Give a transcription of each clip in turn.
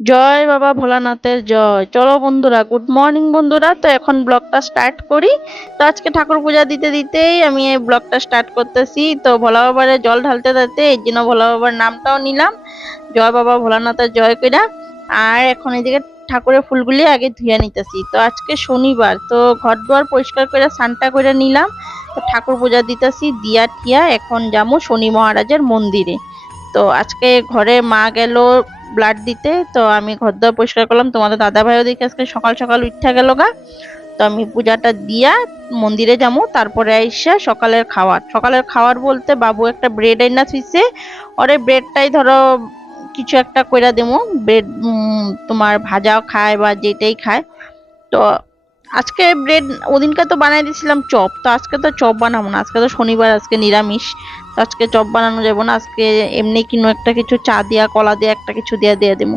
জয় বাবা ভোলানাথের জয়। চলো বন্ধুরা, গুড মর্নিং বন্ধুরা। তো এখন ব্লগটা স্টার্ট করি। তো আজকে ঠাকুর পূজা দিতে দিতেই আমি এই ব্লগটা স্টার্ট করতেছি। তো ভোলা বাবারে জল ঢালতে দিতে এই জন্য ভোলা বাবার নামটাও নিলাম, জয় বাবা ভোলানাথের জয় কইরা। আর এখন এদিকে ঠাকুরের ফুলগুলি আগে ধুয়ে নিতেছি। তো আজকে শনিবার, তো ঘর দুয়ার পরিষ্কার করে স্নানটা করে নিলাম। তো ঠাকুর পূজা দিতেছি দিয়া ঠিয়া এখন যাবো শনি মহারাজের মন্দিরে। তো আজকে ঘরে মা গেল ব্লাড দিতে, তো আমি ঘর দর পরিষ্কার করলাম। তোমাদের দাদা ভাইও দেখে আজকে সকাল সকাল উঠা গেল গা। তো আমি পূজাটা দিয়া মন্দিরে যাবো। তারপরে আইসা সকালের খাবার বলতে বাবু একটা ব্রেড আইনা থুইছে। ওরে ব্রেডটাই ধরো কিছু একটা কইরা দেবো। ব্রেড তোমার ভাজাও খায় বা যেটাই খায়। তো আজকে ব্রেড, ওদিনকে তো বানাই দিয়েছিলাম চপ, তো আজকে তো চপ বানাবো না, আজকে তো শনিবার, আজকে নিরামিষ। তো আজকে চপ বানানো যাবো না, আজকে এমনি কিনো একটা কিছু চা দিয়া কলা দিয়া একটা কিছু দিয়া দিয়ে দেবো।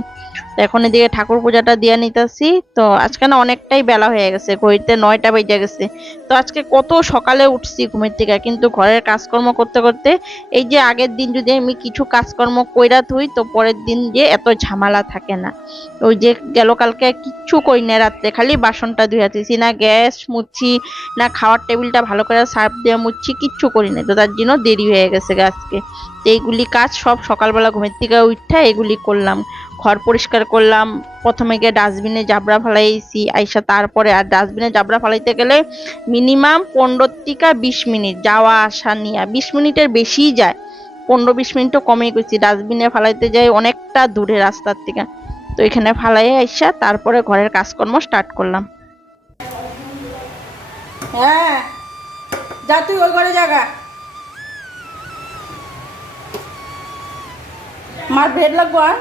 তো এখন এদিকে ঠাকুর পূজাটা দিয়ে নিতেছি। তো আজকে না অনেকটাই বেলা হয়ে গেছে, ঘড়িতে 9টা বেজে গেছে। তো আজকে কত সকালে উঠছি ঘুমের থেকে, কিন্তু ঘরের কাজকর্ম করতে করতে এই যে আগের দিন যদি আমি কিছু কাজকর্ম কইরা থুই তো পরের দিন যে এত ঝামেলা থাকে না। ওই যে গেল কালকে কিচ্ছু করি না, রাত্রে খালি বাসনটা ধুয়ে দিয়েছি, না গ্যাস মুছছি না খাওয়ার টেবিলটা ভালো করে সার্ফ দিয়ে মুছছি, কিচ্ছু করি না। তো তার জন্য দেরি হয়ে গেছে আজকে। তো এইগুলি কাজ সব সকালবেলা ঘুমের থেকে উঠা এগুলি করলাম। ঘর পরিষ্কার করলাম, প্রথমে গিয়ে ডাস্টবিনে জাবরা ফেলাইছি আইসা, তারপরে আর ডাস্টবিনে জাবরা ফেলাইতে গেলে মিনিমাম 15 থেকে 20 মিনিট যাওয়া আসা নিয়ে, 20 মিনিটের বেশিই যায়। 15-20 মিনিটও কমে গেছি, ডাস্টবিনে ফেলাইতে যাই অনেকটা দূরে রাস্তার থেকে। তো এখানে ফালাই আইসা তারপরে ঘরের কাজকর্ম স্টার্ট করলাম। হ্যাঁ, যা তুই ওই ঘরে জায়গা। মার ব্রেড লাগবো। আর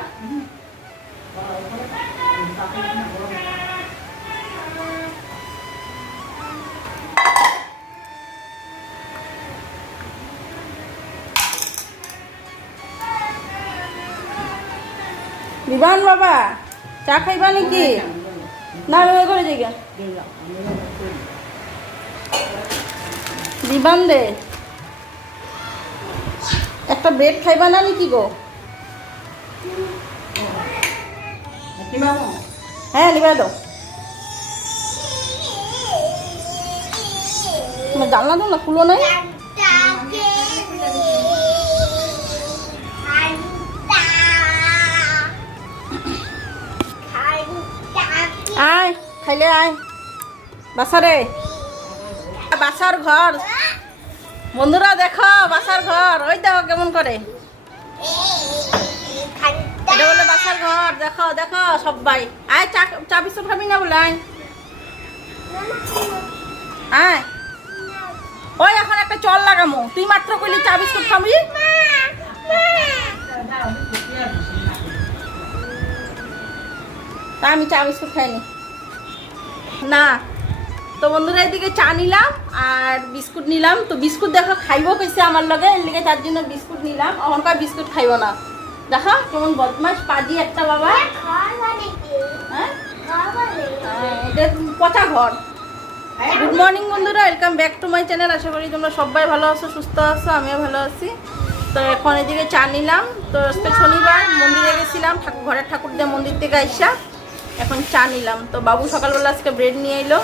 দিবান বাবা চা খাইবা নাকি? না ওই ঘরে জায়গা দিবান দে। একটা ব্রেড খাইবা না নাকি গো? হ্যাঁ লিবা দাও। তোমার জানলা দাও না, খুলো নাই। আয় খাইলে আয় বাসারে, বাসার ঘর। বন্ধুরা দেখো বাসার ঘর, ওই দেখো কেমন করে। এটা বলে বাসার ঘর, দেখো দেখো সবাই। আয় চা, চা বিস্কুট খাবি না বলে আয়। আয় ওই এখন একটা চল লাগামো, তুই মাত্র কইলি চা বিস্কুট খাবি। তা আমি চা বিস্কুট খাইনি না। তো বন্ধুরা এদিকে চা নিলাম আর বিস্কুট নিলাম। তো বিস্কুট দেখো খাইবো কইছে আমার লগে, এর লিগে তার জন্য বিস্কুট নিলাম। অহংকার বিস্কুট খাইবো না, দেখো কেমন বদমাস পাজি একটা বাবা। হ্যাঁ এটা পচা ঘর। গুড মর্নিং বন্ধুরা, welcome back to my channel. আশা করি তোমরা সবাই ভালো আছো, সুস্থ আছো, আমিও ভালো আছি। তো এখন এদিকে চা নিলাম। তো আজকে শনিবার, মন্দিরে গেছিলাম, ঘরের ঠাকুর দিয়ে মন্দির থেকে আইসা এখন চা নিলাম। তো বাবু সকালবেলা আজকে ব্রেড নিয়ে এলো।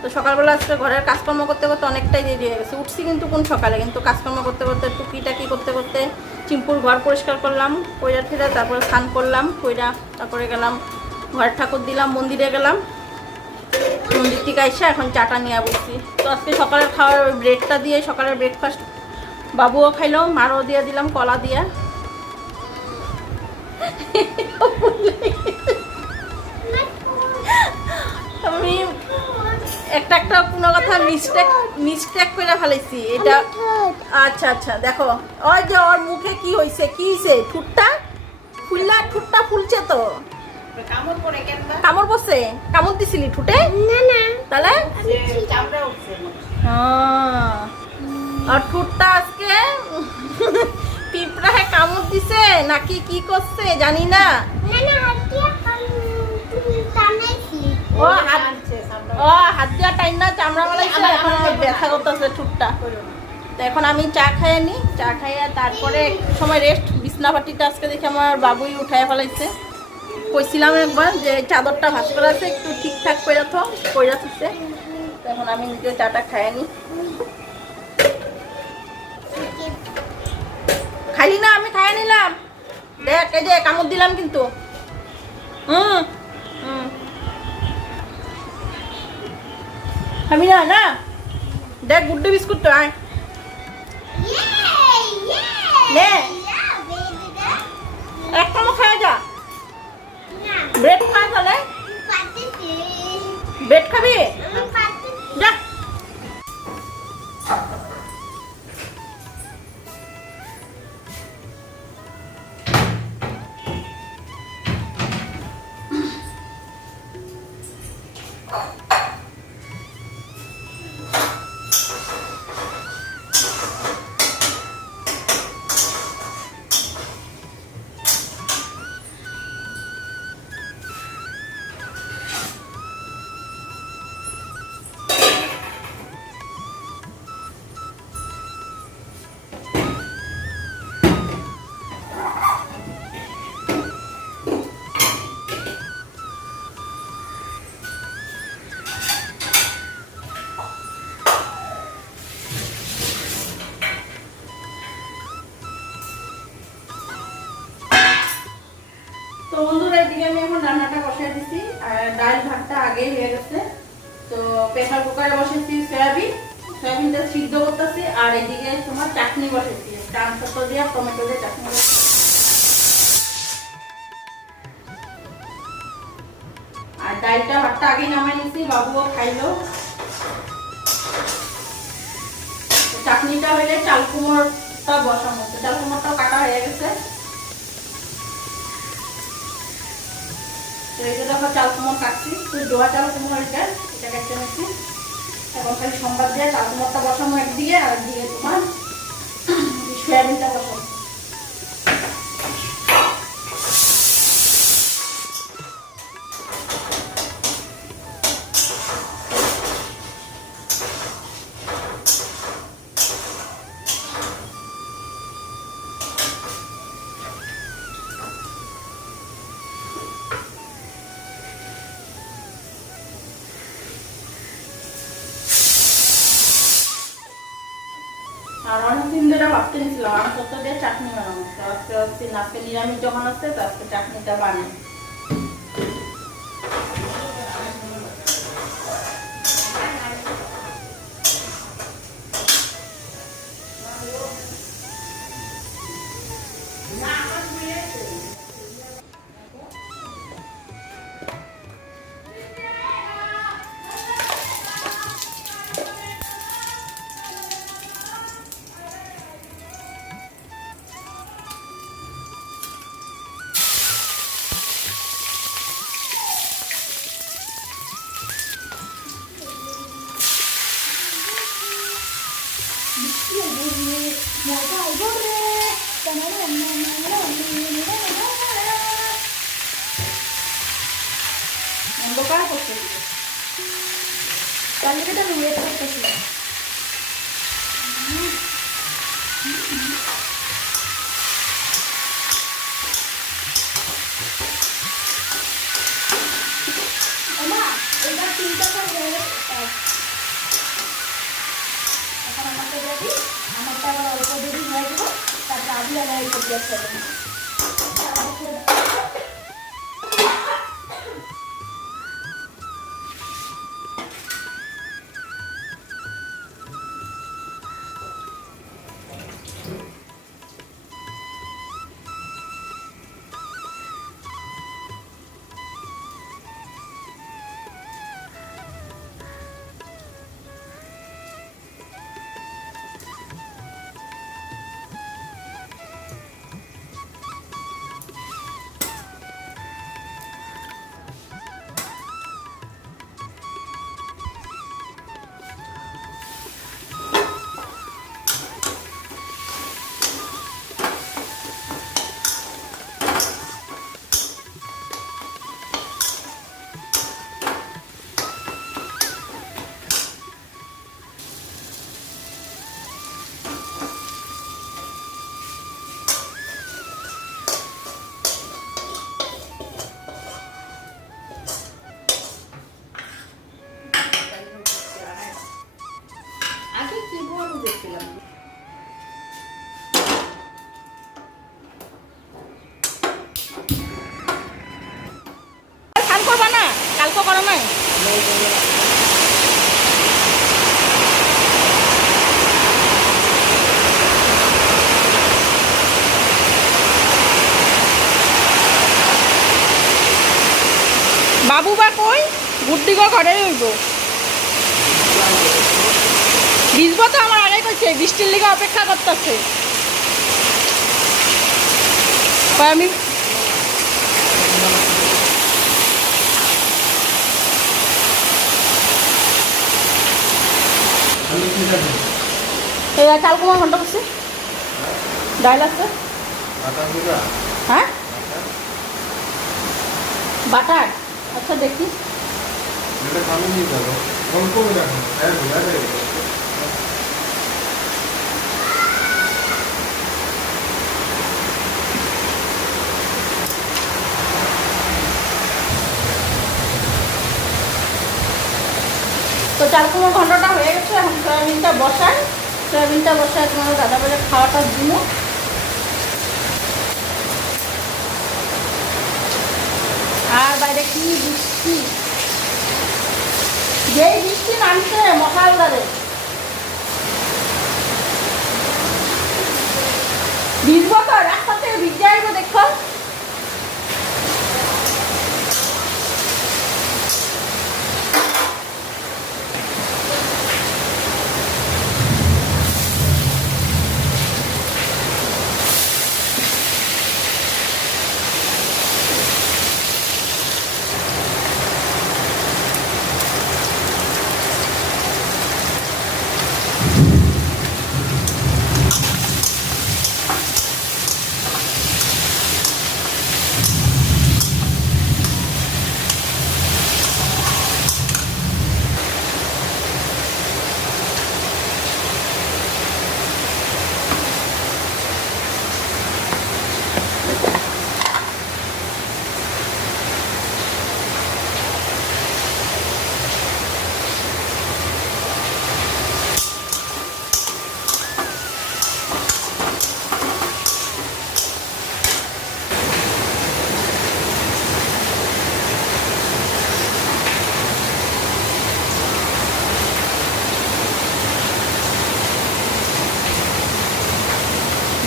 তো সকালবেলা আজকে ঘরের কাজকর্ম করতে করতে অনেকটাই দেরি হয়ে গেছে। উঠছি কিন্তু কোন সকালে, কিন্তু কাজকর্ম করতে করতে টুকিটাকি করতে করতে চিম্পুর ঘর পরিষ্কার করলাম, কইরা ফিরে তারপরে স্নান করলাম, কইরা তারপরে গেলাম ঘরের ঠাকুর দিলাম, মন্দিরে গেলাম। মন্দির থেকে আইসা এখন চাটা নিয়ে বসছি। তো আজকে সকালের খাওয়ার ব্রেডটা দিয়ে সকালের ব্রেকফাস্ট বাবুও খাইলো, মারও দিয়ে দিলাম কলা দিয়ে। আমি একটা একটা কোনো কথা মিস্টেক করে ফেলেছি এটা। আচ্ছা আচ্ছা দেখো, ওই যে ওর মুখে কি হয়েছে, কি হয়েছে, ঠুটটা ফুলছে। তো কামড় পড়ছে, কামড় দিছিলি ঠুটে? তাহলে আর ঠুটটা আজকে পিঁপড়ায় কামড় দিছে নাকি কি করছে জানি না। হাত দিয়া টাইম না চামড়া বানাইছে, এখন ব্যথা করতেছে ঠুটটা। তো এখন আমি চা খাইয়ে নি, চা খাইয়া তারপরে একটু সময় রেস্ট। বিছনা পাটিটা আজকে দেখে আমার বাবুই উঠায় ফেলাইছে। কইছিলাম একবার যে চাদরটা ভাঁজ করা আছে, একটু ঠিকঠাক করে থো, কইরা থুতে। এখন আমি নিজে চাটা খাইয়ে নি। খাইলি না? আমি খাইয়ে নিলাম। দেখ এই যে কামড় দিলাম কিন্তু। হুম হুম, খাবি না? না দেখ গুড্ডু বিস্কুট তো আয় নে, এক কামড় খাওয়া যা। ব্রেড খা তাহলে, ব্রেড খাবি যা। তো বন্ধুরা এদিকে আমি এখন রান্নাটা বসিয়ে দিচ্ছি, আর ডাল ভাতটা আগে হয়ে গেছে। তো প্রেসার কুকারে বসেছি সয়াবিনটা সিদ্ধ করতেছি, আর এদিকে তোমার চাটনি বসেছি, টমেটো দিয়ে টমেটো দিয়ে চাটনি বসেছি। আর ডালটা ভাতটা আগে নামাই নিচ্ছি, বাবুও খাইলো। চাটনিটা হইলে চাল কুমড়োটা বসানো, চাল কুমড়োটাও কাটা হয়ে গেছে। এই যে দেখো চাল কুমড়ো কাটছি, তো জোয়া চাল কুমড়ো এটা কেটে নিচ্ছি। এখন খালি সম্বাদ দিয়ে চাল কুমড়োটা বসানো একদিকে, আর একদিকে তোমার সয়াবিনটা বসানো। আর অনেকদিন ধরে ভাবতে নিয়েছিলাম আমার সত্য দিয়ে চাটনি বানাবো, তো আজকে নিরামিষ যখন আসছে তো আজকে চাটনিটা বানাই। অন্ধকার করতেছি, তার লিগে তো আমি ওয়েট করতেছি। এখন আমাকে দেখি আমারটা আবার অল্প দেরি হয়ে যাবো, তারপর আদি আবার এই করতে আসতে হবে। অল্প গরম হয়। বাবু বা কই বুদ্ধি ঘরে হইব ভিজবো তো আমার আগে করছে বৃষ্টির লিগে অপেক্ষা করতেছে আমি চাল কুমার ঘন্টা করছি ডাইল আছে হ্যাঁ বাটার আচ্ছা দেখি তো চাল কুমড়ো ঘন্টাটা হয়ে গেছে এখন সয়াবিনটা বসায় তোমার দাদা বলে খাওয়াটা দিন আর বাইরে কি বৃষ্টি যেই বৃষ্টি নামছে মশালদারে ভিজবো তো রাস্তা থেকে ভিজে আসবো দেখো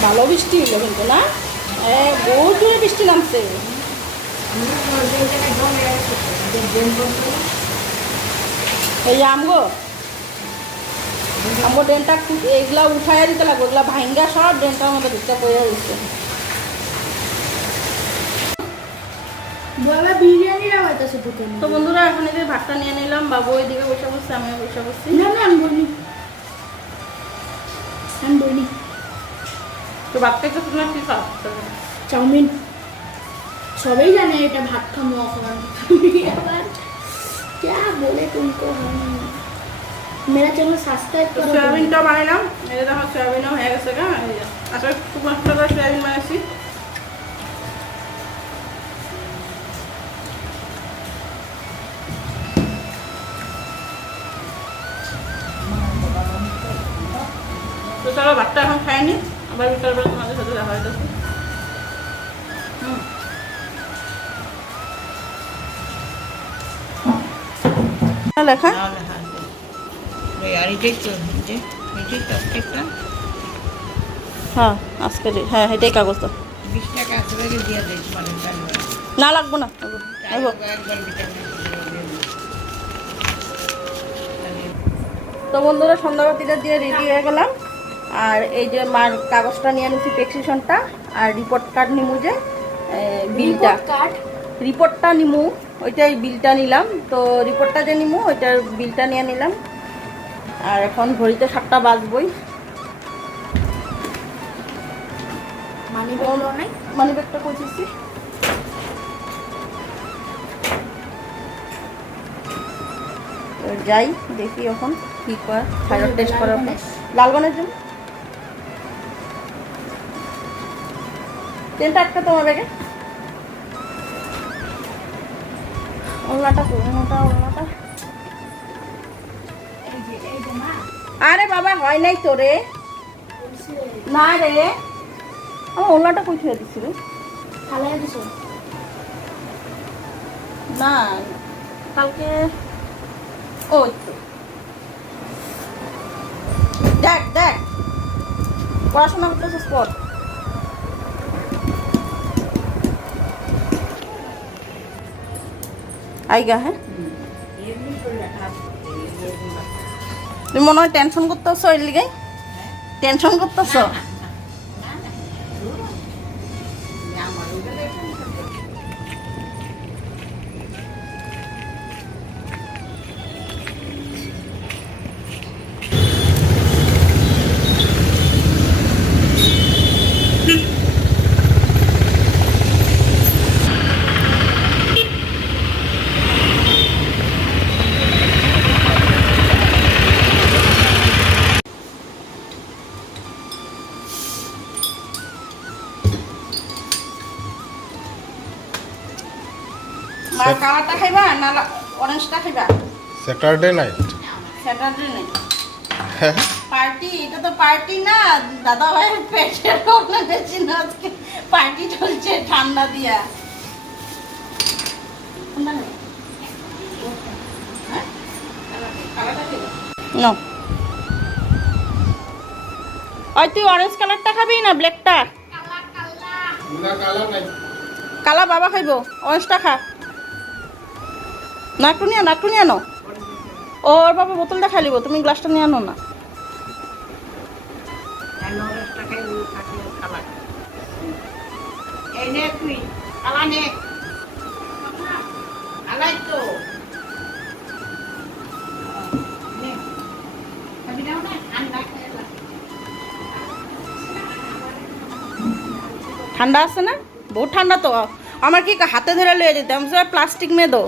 ভালো বৃষ্টি হলো কিন্তু না বহুত জোরে বৃষ্টি নামছে এই আমগো ড্রেনটা এইগুলা উঠাইয়া দিতে লাগবে ওগুলা ভাঙ্গা সব ড্রেনটার মধ্যে ভিতরে পড়ে দিচ্ছে তো বন্ধুরা এখন এদের ভাতটা নিয়ে নিলাম বাবু ওইদিকে বসে বসছে আমিও বসে বসছি তো ভাত খাইতে তোমার কি খাও চাউমিন সবাই জানে এটা ভাত খামো এখন क्या बोले तुमको हम मेरा चैनल सब्सक्राइब करो সয়াবিনটা বানাইলাম এই দেখো সয়াবিনও হয়ে গেছে গা আসলে খুব মস্ত করে সয়াবিন বানাইছি তো চলো ভাতটা এখন খাইনি আবার বিকালবেলা তোমাদের সাথে দেখা হইতেছে লেখা হ্যাঁ আজকে হ্যাঁ এটাই কাগজটা না লাগবো না তো বন্ধুরা সন্ধ্যাবাতিটা দিয়ে রেডি হয়ে গেলাম আর এই যে মার কাগজটা নিয়ে নিচ্ছি প্রেসক্রিপশনটা আর রিপোর্ট কার্ড নিমু যে বিলটা রিপোর্টটা নিমু ওইটাই বিলটা নিলাম তো রিপোর্টটা যে নিমু ওইটার বিলটা নিয়ে নিলাম আর এখন ঘড়িতে 7টা বাজবই মানি ব্যাগটা পৌঁছেছি যাই দেখি এখন কি করে থাইরয়েড টেস্ট করার লালগনের জন্য ট্রেনটা একটা তোমার ব্যাগে ওলাটা আরে বাবা হয় নাই তো রে না রে আমার ওলাটা কই থুয়ে দিছিল ফালাই দিছো না কালকে ও দেখ দেখ পড়াশোনা করতেছিস পর। আইগা হ্যাঁ তুমি মনে হয় টেনশন করতেছো এর লিগে টেনশন করতেছো মা কালারটা খাইবা না অরেঞ্জটা খাইবা স্যাটারডে নাইট স্যাটারডে নেই পার্টি এটা তো পার্টি না দাদা ভাইয়ের পেটের প্রবলেম হয়েছে না আজকে পার্টি চলছে ঠান্ডা দিয়া নো ওই তুই অরেঞ্জ কালারটা খাবি না ব্ল্যাকটা কালা বাবা খাইবো অরেঞ্জটা খা নাকটু নিয়ে আনো ওর বাবা বোতলটা খাই লিব তুমি গ্লাসটা নিয়ে আনো না ঠান্ডা আছে না বহুত ঠান্ডা তো আমার কি হাতে ধরে লয়ে যেতে আমি প্লাস্টিক মে দো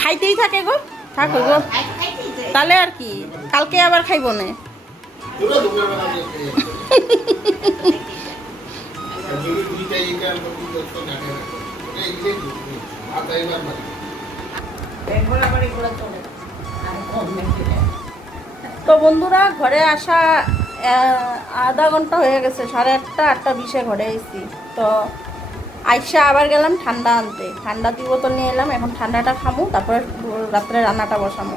খাইতেই থাকে গো থাকো গো তাহলে আর কি কালকে আবার খাইবো না তো বন্ধুরা ঘরে আসা আধা ঘন্টা হয়ে গেছে 8:30 8:20 ঘরে এসেছি তো আইসা আবার গেলাম ঠান্ডা আনতে ঠান্ডা দিয়ে বোতল নিয়ে এলাম এখন ঠান্ডাটা খামু তারপরে রাত্রে রান্নাটা বসামো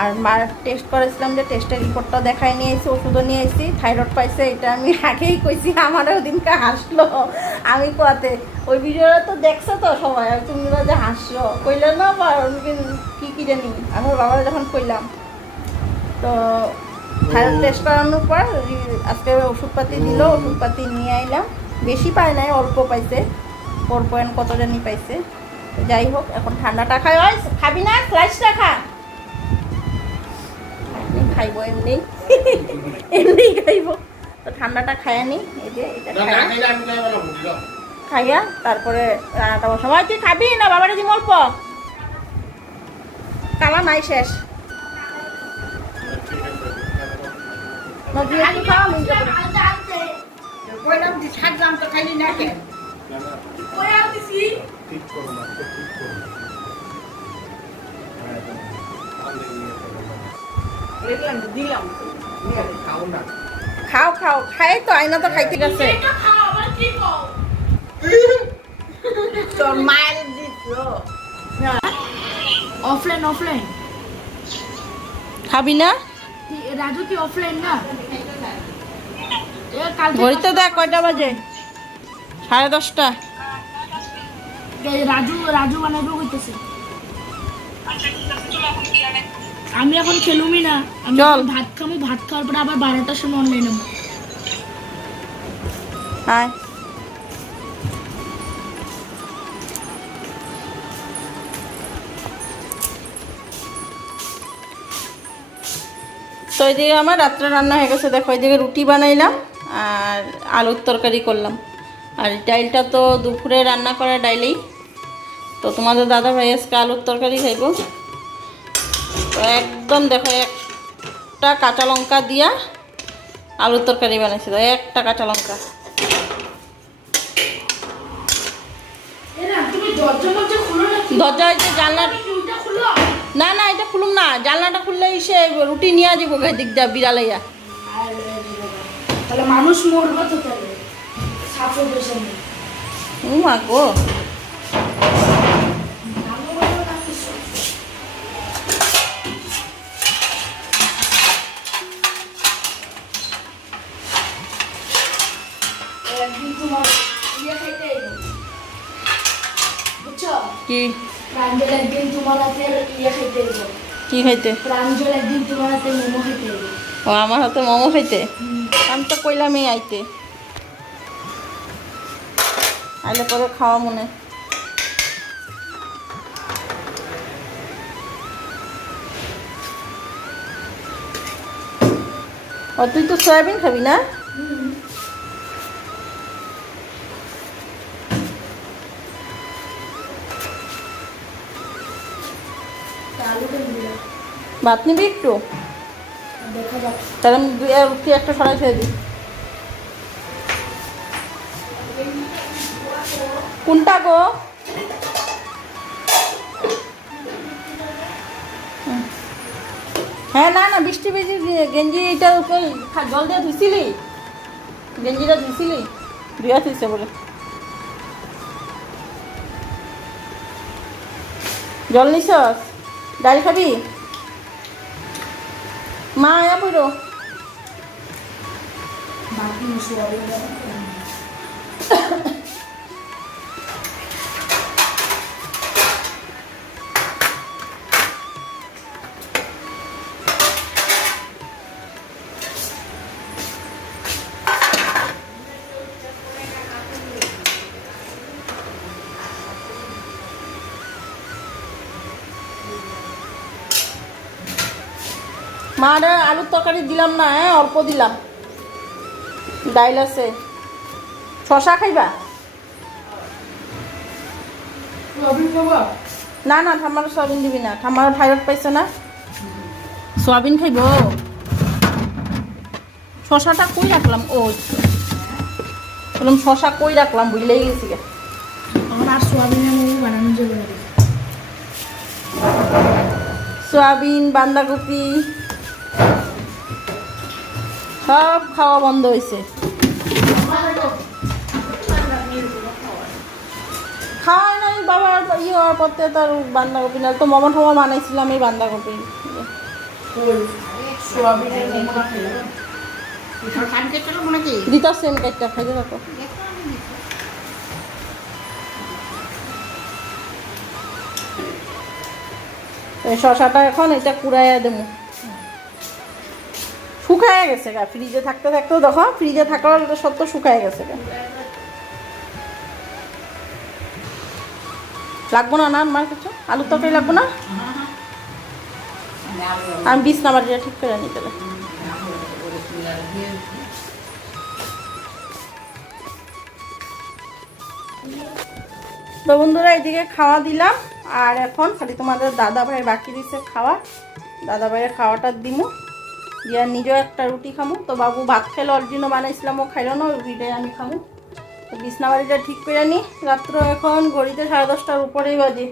আর মার টেস্ট করেছিলাম যে টেস্টের রিপোর্টটা দেখাই নিয়ে এসেছি ওষুধও নিয়ে এসেছি থাইরয়েড পাইছে এটা আমি আগেই কইছি আমারও দিনকে হাসলো আমি কোয়াতে ওই ভিডিওটা তো দেখছো তো সবাই আর তুমি যে হাসছো কইলে না বা কি জানি আমার বাবার যখন কইলাম তো থাইরয়েড টেস্ট করানোর পর আজকে ওষুধপাতি দিল ওষুধপাতি নিয়ে আইলাম বেশি পায় নাই অল্প পাইছে 4 কত জানি পাইছে যাই হোক এখন ঠান্ডাটা খাই ওই খাবি না স্লাইসটা খা খাইবো এমনি এমনি খাইবো তো ঠান্ডাটা খাইয়া নি এই যে এটা খাইয়া তারপরে রান্নাটা বসাবো তুই খাবি না বাবারে দিম অল্প কালা নাই শেষ খাও খাও খাই তো আইনা তো খাইতে গেছে অফলাইন খাবি না রাজু কি অফলাইন না ঘড়িতে দেখ কয়টা বাজে 10:30 রাজু বানাবো কইতেছে আমি এখন খেলুমি না আমি চল। ভাত খাওয়ার পরে আবার 12টার সময় অনলাইন নেব হ্যাঁ তো ওইদিকে আমার রাত্রে রান্না হয়ে গেছে দেখো ওইদিকে রুটি বানাইলাম আর আলুর তরকারি করলাম আর ডাইলটা তো দুপুরে রান্না করা ডাইলেই তো তোমাদের দাদা ভাই আজকে আলুর তরকারি খাইব তো একদম দেখো একটা কাঁচা লঙ্কা দিয়া আলুর তরকারি বানাইছি তো একটা কাঁচা লঙ্কা দরজা হইতে জানলা না না এটা খুলুম না জানলাটা খুললে সে রুটি নিয়ে যাবো দিক দিয়া বিড়ালাইয়া তাহলে মানুষ মরবে তো তাহলে সাপোর্ট এসে নেই মা গো একদিন তোমার ইয়ে খাইতে এলো বুঝছো কি প্রাঞ্জল একদিন তোমার হাতের ইয়ে খাইতে এলো কি খাইতে প্রাঞ্জল একদিন তোমার হাতে মোমো খাইতে এলো ও আমার হাতে মোমো খাইতে আমি তো কইলামই আইতে আইলে পরে খাওয়া মনে ও তুই তো সয়াবিন খাবি না আলুটা দিলাম ভাত নিবি একটু দেখা যাক তাহলে আমি রুটি একটা সরাই খেয়ে দিই কোনটা গো হ্যাঁ না না বৃষ্টি বেজি গেঞ্জি এটা ওকে জল দিয়ে ধুইছিলি গেঞ্জিটা ধুইছিলি ধুয়া থুইছে বলে জল নিছস ডাল খাবি মা আয়া পড়ো বাকি সোয়াবিন মা রে আলুর তরকারি দিলাম না হ্যাঁ অল্প দিলাম ডাইল আছে শশা খাইবা সোয়াবিন খাবো না না ঠাম্মারও সয়াবিন দিবি না ঠাম্মারও থাইরয়েড পাইছে না সয়াবিন খাইব শশাটা কই রাখলাম ও বললাম শশা কই রাখলাম বুঝলেই গেছি গে আমার আর সোয়াবিনের মোমো বানানো যাবে না সয়াবিন বাঁধাকপি সব খাওয়া বন্ধ হয়েছে খাওয়াই নাই বাবার ইয়ে হওয়ার পথে তার বাঁধাকপি না তো মোমো ঠোমো বানাইছিলাম এই বাঁধাকপি সোয়াবিনের মোমো খাইলাম দিতা সেম কাইটটা খাইতে থাকো এই শশাটা এখন এটা কুড়াইয়া দেবো শুকায় গেছে গা ফ্রিজে থাকতে থাকতেও দেখো ফ্রিজে থাকার সত্য শুকায় গেছে গা লাগবো না না আমার কিছু আলুর তরকারি লাগবো না আমি বিছনা বাড়িটা ঠিক করে নিতে তো বন্ধুরা এদিকে খাওয়া দিলাম আর এখন খালি তোমাদের দাদা ভাইয়ের বাকি দিচ্ছে খাওয়া দাদা ভাইয়ের খাওয়াটা দিমু দিয়ে নিজেও একটা রুটি খামু তো বাবু ভাত খেলো ওর জন্য বানাইছিলাম ও খাইলো না রুটিটাই আমি খামু তো বিছনা বাড়িটা ঠিক করে নিই রাত্র এখন ঘড়িতে 10:30টার উপরেই বাজে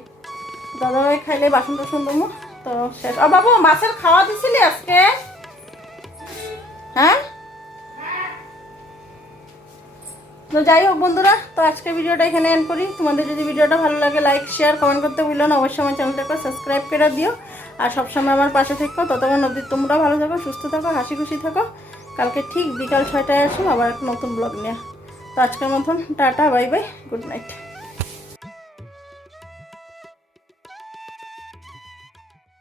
দাদা ভাই খাইলে বাসন টাসন দেবো তো শেষ ও বাবু মাছের খাওয়া দিছিলি আজকে হ্যাঁ তো যাই হোক বন্ধুরা তো আজকে ভিডিওটা এখানে এন্ড করি তোমাদের যদি ভিডিওটা ভালো লাগে লাইক শেয়ার কমেন্ট করতে ভুলো না অবশ্যই আমার চ্যানেলটাকে সাবস্ক্রাইব করে দিও আর সবসময় আমার পাশে থেকো ততক্ষণ অবধি তোমরা ভালো থাকো সুস্থ থাকো হাসি খুশি থাকো কালকে ঠিক বিকাল 6টায় আসুন আবার একটা নতুন ব্লগ নিয়ে তো আজকের মতন tata bye bye good night